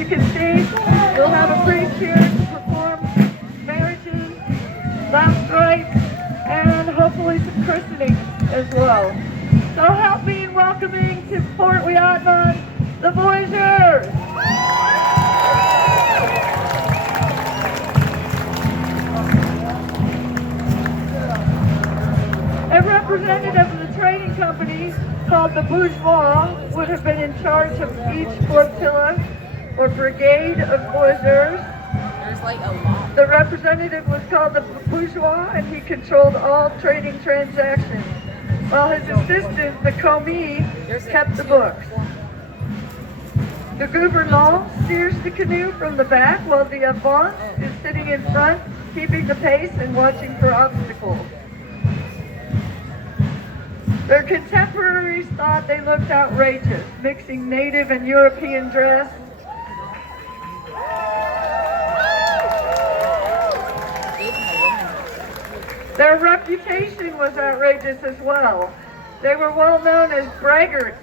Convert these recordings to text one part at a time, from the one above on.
you can see, we'll have a priest here to perform marriages, last rites, and hopefully some christenings as well. So help me in welcoming to Fort Weatman, the Voyageurs. A representative of the trading company called the Bourgeois would have been in charge of each flotilla or brigade of voyageurs. There's like a lot. The representative was called the Bourgeois, and he controlled all trading transactions, while his assistant, the commis, kept the books. The gouvernant steers the canoe from the back, while the avant is sitting in front, keeping the pace and watching for obstacles. Their contemporaries thought they looked outrageous, mixing native and European dress. Their reputation was outrageous as well. They were well known as braggarts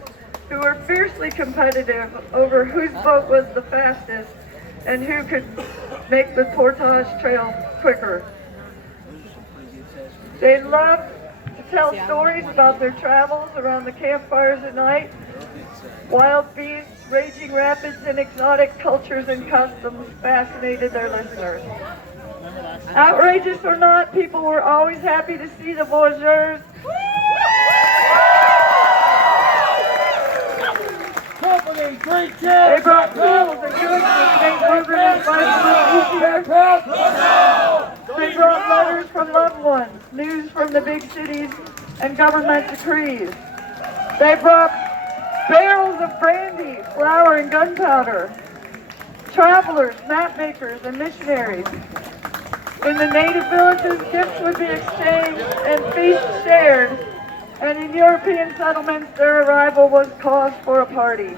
who were fiercely competitive over whose boat was the fastest and who could make the portage trail quicker. They loved to tell stories about their travels around the campfires at night. Wild beasts, raging rapids, and exotic cultures and customs fascinated their listeners. Outrageous or not, people were always happy to see the voyageurs. They brought tools and goods which made moving and fighting easier. They brought letters from loved ones, news from the big cities, and government decrees. They brought barrels of brandy, flour, and gunpowder. Travelers, map makers, and missionaries. In the native villages, gifts would be exchanged and feasts shared, and in European settlements, their arrival was cause for a party.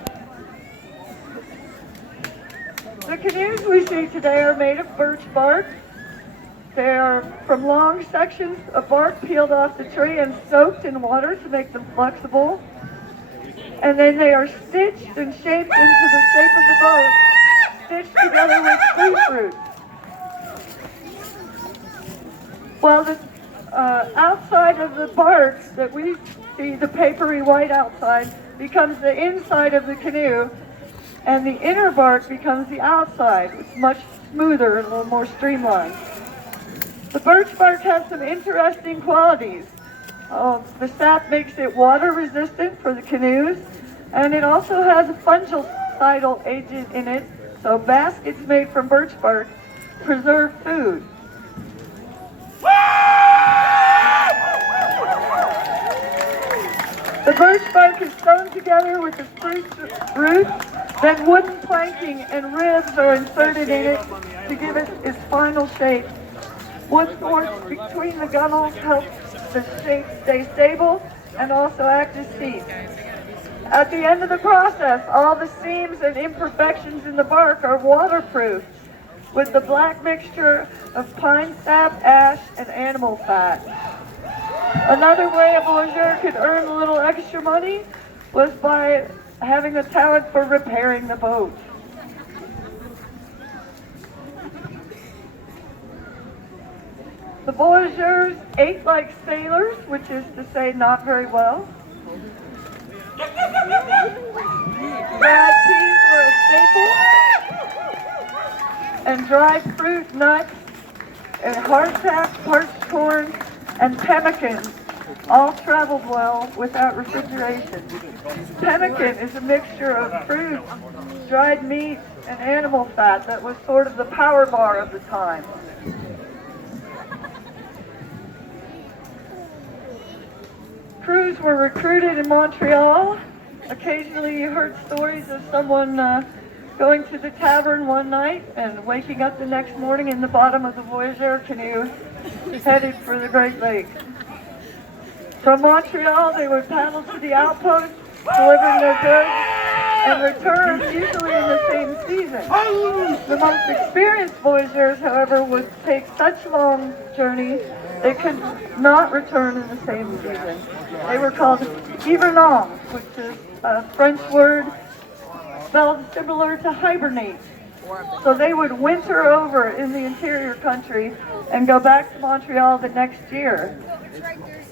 The canoes we see today are made of birch bark. They are from long sections of bark peeled off the tree and soaked in water to make them flexible. And then they are stitched and shaped into the shape of the boat, stitched together with tree fruit. Well, the outside of the bark that we see, the papery white outside, becomes the inside of the canoe, and the inner bark becomes the outside. It's much smoother and a little more streamlined. The birch bark has some interesting qualities. The sap makes it water resistant for the canoes, and it also has a fungicidal agent in it, so baskets made from birch bark preserve food. The birch bark is sewn together with the spruce roots, then wooden planking and ribs are inserted in it to give it its final shape. Wood thwarts between the gunnels help the shape stay stable and also act as seats. At the end of the process, all the seams and imperfections in the bark are waterproof with the black mixture of pine sap, ash, and animal fat. Another way a voyageur could earn a little extra money was by having a talent for repairing the boat. The voyageurs ate like sailors, which is to say not very well. Dried peas were a staple, and dried fruit, nuts, and hardtack, parched corn, and pemmican all traveled well without refrigeration. Pemmican is a mixture of fruit, dried meat, and animal fat that was sort of the power bar of the time. Crews were recruited in Montreal. Occasionally you heard stories of someone going to the tavern one night and waking up the next morning in the bottom of the Voyageur canoe headed for the Great Lakes. From Montreal, they would paddle to the outpost, delivering their goods, and return usually in the same season. The most experienced voyageurs, however, would take such long journeys they could not return in the same season. They were called hivernants, which is a French word spelled similar to hibernate. So they would winter over in the interior country and go back to Montreal the next year.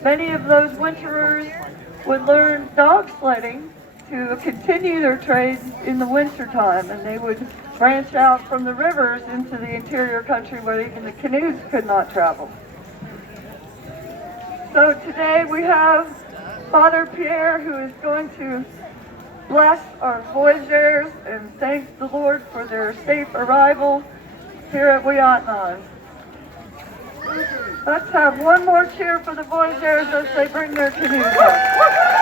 Many of those winterers would learn dog sledding to continue their trade in the wintertime, and they would branch out from the rivers into the interior country where even the canoes could not travel. So today we have Father Pierre, who is going to bless our voyageurs and thank the Lord for their safe arrival here at Wiatnon. Let's have one more cheer for the voyageurs as they bring their canoes up.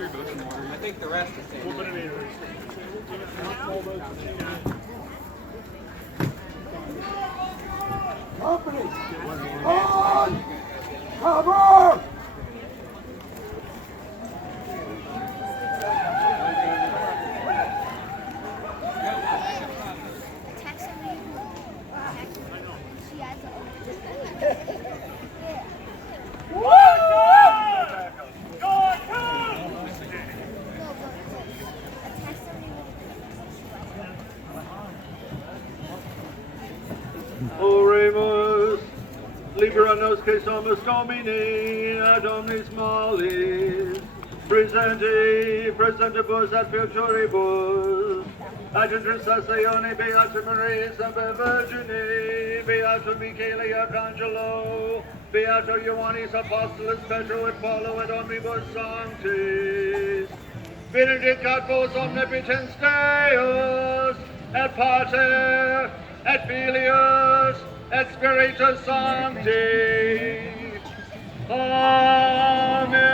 I think the rest is staying. Company! On! Cover! Oremus, libera nos que somos domini, ad omnis malis, presentibus ad futuribus, ad intercessione Beata Maria Semper Virgine, Beato Michele Arcangelo, Beato Ioannis Apostolis Petro et Paulo et omnibus sanctis, benedicat vos omnipotens Deus, et Pater, et Filius, et Spiritus Sancti. Amen.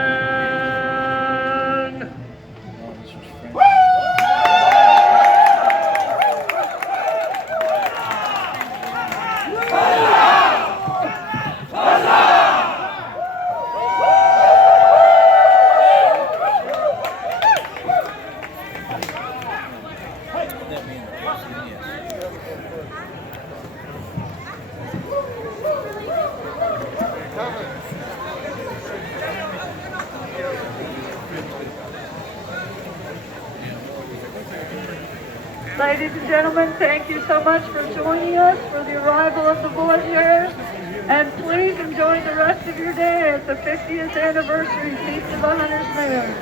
Ladies and gentlemen, thank you so much for joining us for the arrival of the Voyageurs. And please enjoy the rest of your day at the 50th anniversary Feast of the Hunter's Moon.